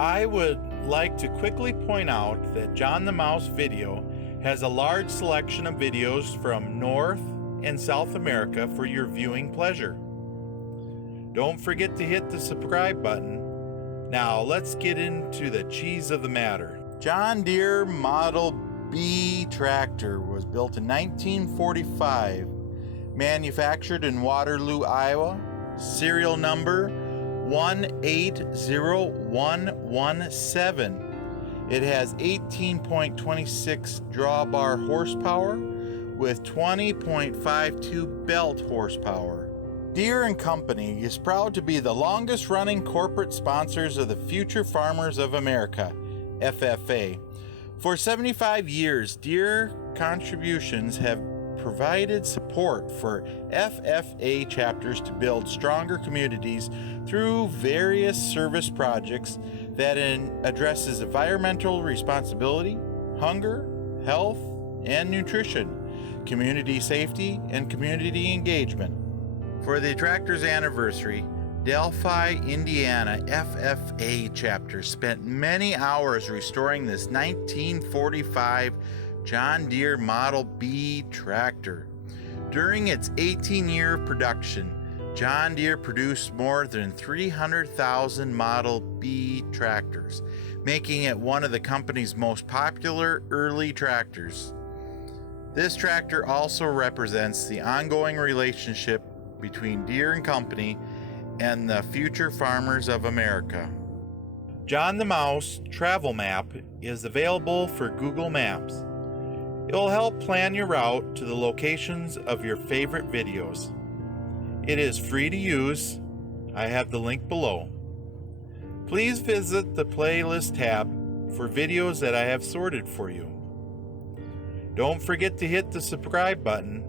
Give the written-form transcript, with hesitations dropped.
I would like to quickly point out that John the Mouse Video has a large selection of videos from North and South America for your viewing pleasure. Don't forget to hit the subscribe button. Now let's get into the cheese of the matter. John Deere Model B tractor was built in 1945, manufactured in Waterloo, Iowa, serial number 180117. It has 18.26 drawbar horsepower with 20.52 belt horsepower. Deere & Company is proud to be the longest running corporate sponsors of the Future Farmers of America, FFA. For 75 years, Deere contributions have provided support for FFA chapters to build stronger communities through various service projects that addresses environmental responsibility, hunger, health, and nutrition, community safety, and community engagement. For the tractor's anniversary, Delphi, Indiana FFA chapter spent many hours restoring this 1945 John Deere Model B tractor. During its 18-year production, John Deere produced more than 300,000 Model B tractors, making it one of the company's most popular early tractors. This tractor also represents the ongoing relationship between Deere & Company and the Future Farmers of America. John the Mouse Travel Map is available for Google Maps. It will help plan your route to the locations of your favorite videos. It is free to use. I have the link below. Please visit the playlist tab for videos that I have sorted for you. Don't forget to hit the subscribe button